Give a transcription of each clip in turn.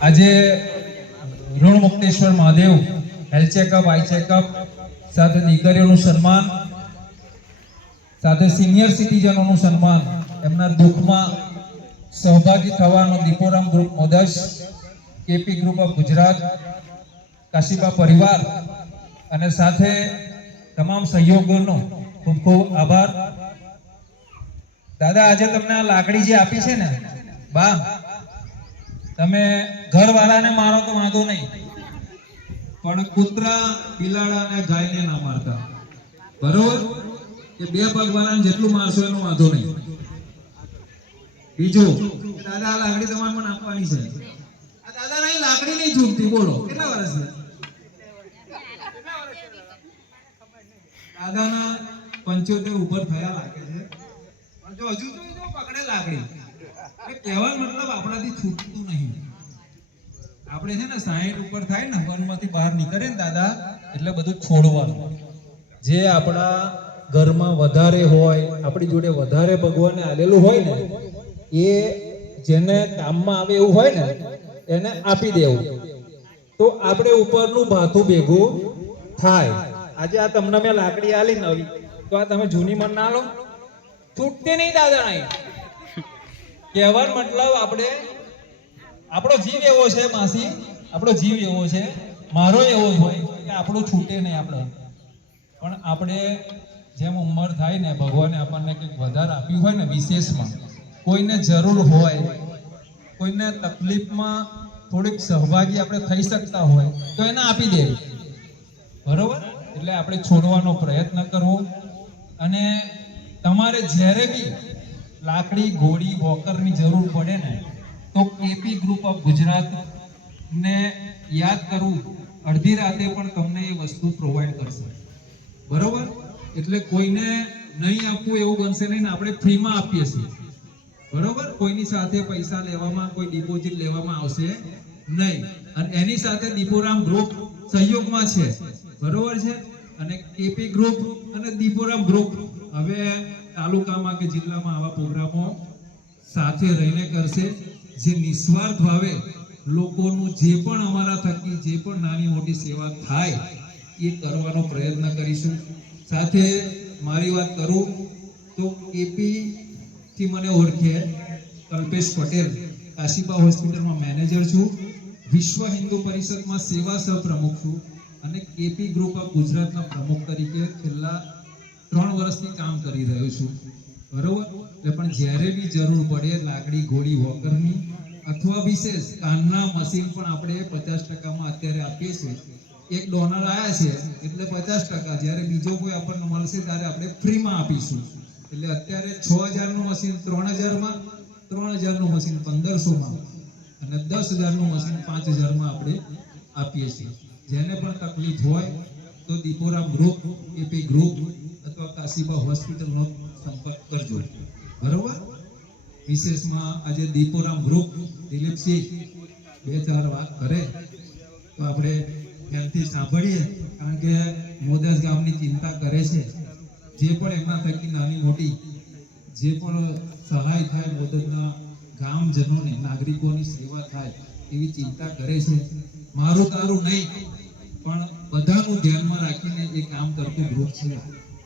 આજે Runmukteshwar Mahadev health checkup, eye checkup સાથે દીકરીઓનું સન્માન, સાથે સિનિયર સિટીઝનોનું સન્માન, એમના દુઃખમાં સહભાગી થવાનો દીપોરામ ગ્રુપ મોદસ, KP group of Gujarat, Kashiba પરિવાર અને સાથે તમામ સહયોગોનો ખૂબ ખૂબ આભાર. દાદા, આજે તમને આ લાકડી જે આપી છે ને બા, તમે ઘરવાળાને મારો તો વાંધો નહીં, પણ કૂતરા, બિલાડા અને ગાયને ના મારતા, બરોબર? કે બે પગવાળાને જેટલું મારશો એનો વાંધો નહીં. બીજું, દાદા આ લાકડી તમારે મને આપવાની છે. આ દાદા નહીં, લાકડી નહીં છૂટતી. બોલો કેટલા વર્ષ છે દાદાના? 75 ઉપર થયા લાગે છે. જો હજુ તો પકડે લાકડી. કહેવાનો મતલબ આપણાથી છૂટતું નહીં. આપણે છે ને 60 ઉપર થાય ને, વનમાંથી બહાર નીકળે ને દાદા, એટલે બધું છોડવાનું. જે આપણા ઘરમાં વધારે હોય, આપણી જોડે વધારે ભગવાને આલેલું હોય ને, એ જેને કામમાં આવે એવું હોય ને એને આપી દેવું, તો આપણે ઉપરનું ભાથું ભેગું થાય. આજે આ તમને મેં લાકડી આલી નવી, તો આ તમે જૂની મન ના લો, છૂટતી નહીં દાદા. નહીં કહેવાનો મતલબ આપણે, આપણો જીવ એવો છે માસી, આપણો જીવ એવો છે, મારો એવો હોય કે આપણું છૂટે નહીં. પણ આપણે જેમ ઉંમર થાય ને, ભગવાને આપણને કંઈક વધારે આપ્યું હોય ને, વિશેષમાં કોઈને જરૂર હોય, કોઈને તકલીફમાં થોડીક સહભાગી આપણે થઈ શકતા હોય તો એને આપી દેવી, બરોબર? એટલે આપણે છોડવાનો પ્રયત્ન કરવો. અને તમારે જ્યારે બી લાકડી, ઘોડી, વોકરની જરૂર પડે ને, તો કેપી ગ્રુપ ઓફ ગુજરાત ને યાદ કરવું. અડધી રાતે પણ તમને એ વસ્તુ પ્રોવાઈડ કરશે, બરોબર? એટલે કોઈને નહીં આપવું એવું બનશે નહીં ને, આપણે ફ્રીમાં આપીએ છીએ, બરોબર? કોઈની સાથે પૈસા લેવામાં, કોઈ ડિપોઝિટ લેવામાં આવશે નહીં. અને એની સાથે દીપોરામ ગ્રુપ સહયોગમાં છે, બરોબર છે? અને કેપી ગ્રુપ અને દીપોરામ ગ્રુપ હવે તાલુકામાં કે જિલ્લામાં આવા પ્રોગ્રામો સાથે રહીને કરશે, જે નિસ્વાર્થ ભાવે લોકોનું જે પણ અમારા થકી જે પણ નાની મોટી સેવા થાય એ કરવાનો પ્રયત્ન કરીશું. સાથે મારી વાત કરું તો કેપી થી મને ઓળખે કલ્પેશ પટેલ, કાશીબા હોસ્પિટલમાં મેનેજર છું, વિશ્વ હિન્દુ પરિષદમાં સેવા સહ પ્રમુખ છું અને કેપી ગ્રુપ ઓફ ગુજરાતના પ્રમુખ તરીકે છેલ્લા 3 વર્ષથી કામ કરી રહ્યો છું, બરોબર? એટલે પણ જ્યારે બી જરૂર પડે લાકડી, ઘોડી, વોકરની અથવા વિશેષ કાનના મશીન પણ આપણે 50%માં અત્યારે આપીએ છીએ. એક ડોનર આવ્યા છે એટલે 50%, જ્યારે બીજો કોઈ આપણને મળશે ત્યારે આપણે ફ્રીમાં આપીશું. એટલે અત્યારે 6000 નું મશીન 3000માં, 3000 નું મશીન 1500માં અને 10000 નું મશીન 5000માં આપણે આપીએ છીએ. જેને પણ તકલીફ હોય તો દીપોરામ ગ્રુપ, એપી ગ્રુપ અથવા કાશીબા હોસ્પિટલનો સંપર્ક કરજો, બરોબર? વિશેષમાં આજે દીપોરામ ગ્રુપ દિલીપસિંહ 2-4 વાત કરે તો આપણે ધ્યાનથી સાંભળીએ, કારણ કે મોદસ ગામની ચિંતા કરે છે. જે પણ એમના થકી નાની મોટી જે પણ સહાય થાય, મોદસના ગામજનોને, નાગરિકોની સેવા થાય એવી ચિંતા કરે છે. મારું તારું નહીં, પણ બધાનું ધ્યાનમાં રાખીને એ કામ કરતું ગ્રુપ છે.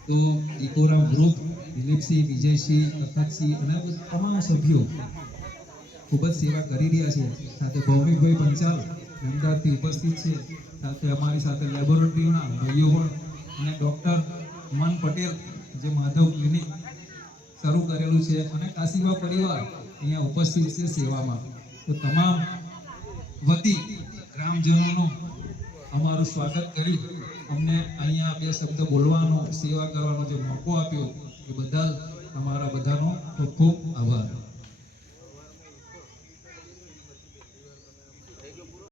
તો દીપોરામ ગ્રુપ, દિલીપસિંહ, વિજયસિંહ, પ્રતાપસિંહ અને તમામ સભ્યો ખૂબ જ સેવા કરી રહ્યા છે. સાથે ભૌમિકભાઈ પંચાલ અમદાવાદથી ઉપસ્થિત છે. સાથે અમારી સાથે લેબોરેટરીના ભાઈઓ પણ અને ડૉક્ટર મન પટેલ જે માધવ ક્લિનિક શરૂ કરેલું છે અને કાશીબા પરિવાર અહીંયા ઉપસ્થિત છે સેવામાં. તો તમામ વતી ગ્રામજનોનું અમારું સ્વાગત કરી અમને અહીંયા 2 શબ્દ બોલવાનો, સેવા કરવાનો જે મોકો આપ્યો એ બદલ તમારા બધાનો ખૂબ ખૂબ આભાર.